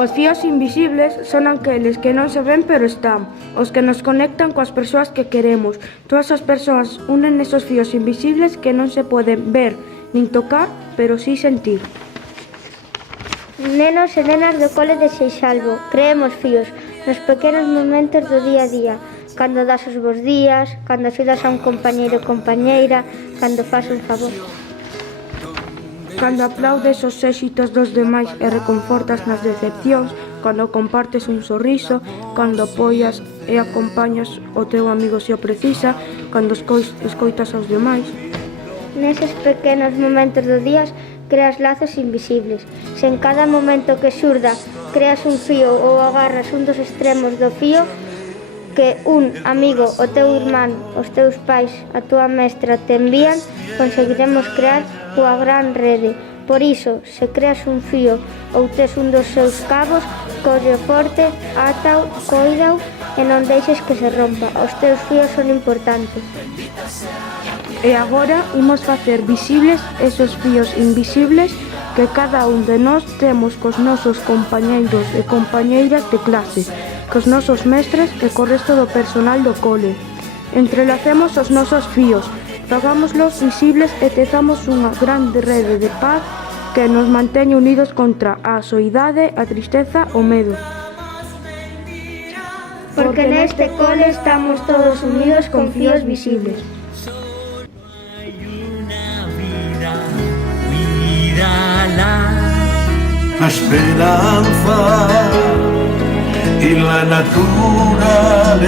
Os fíos invisibles son aqueles que non se ven pero están, os que nos conectan coas persoas que queremos. Todas as persoas unen esos fíos invisibles que non se poden ver nin tocar, pero sí sentir. Nenos e nenas do cole de Seixalbo, creemos fíos nos pequenos momentos do día a día, cando das os bons días, cando axudas a un compañeiro ou compañeira, cando fas un favor. Cando aplaudes os éxitos dos demais e reconfortas nas decepcións, cando compartes un sorriso, cando apoias e acompañas o teu amigo se o precisa, cando escoitas aos demais. Neses pequenos momentos do día creas lazos invisibles. Se en cada momento que xurda creas un fío ou agarras un dos extremos do fío que un amigo, o teu irmán, os teus pais, a túa mestra te envían, conseguiremos crear unha gran rede. Por iso, se creas un fío ou tes un dos seus cabos, colle forte, átao, coidao e non deixes que se rompa. Os teus fíos son importantes. E agora imos facer visibles esos fíos invisibles que cada un de nós temos cos nosos compañeiros e compañeiras de clase, cos nosos mestres e co resto do personal do cole. Entrelacemos os nosos fíos, fagámoslos visibles e tezamos unha grande rede de paz que nos manteña unidos contra a soidade, a tristeza, o medo. Porque neste cole estamos todos unidos con fíos visibles. La esperanza y la naturaleza.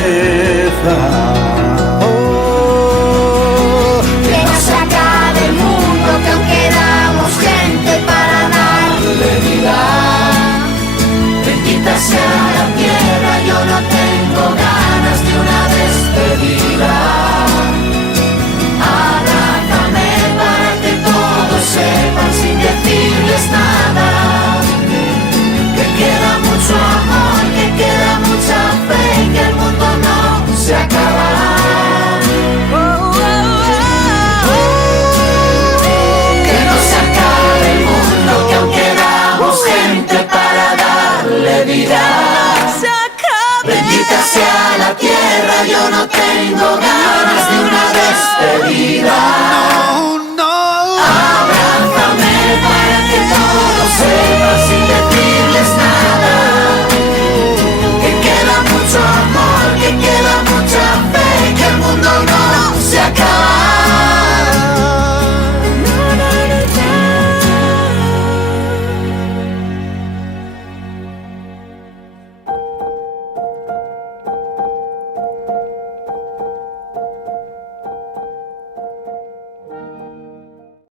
Que no se acabe el mundo, que aún quedamos gente para darle vida. Bendita sea la tierra, yo no tengo ganas de una despedida. Abrázame para que todos sepan sin decirles nada. Que queda mucho amor, que queda mucha fe, que el mundo no se acabará. Que no se acabe el mundo, que aún quedamos gente para darle vida. Bendita sea la tierra, yo no tengo ganas de una despedida.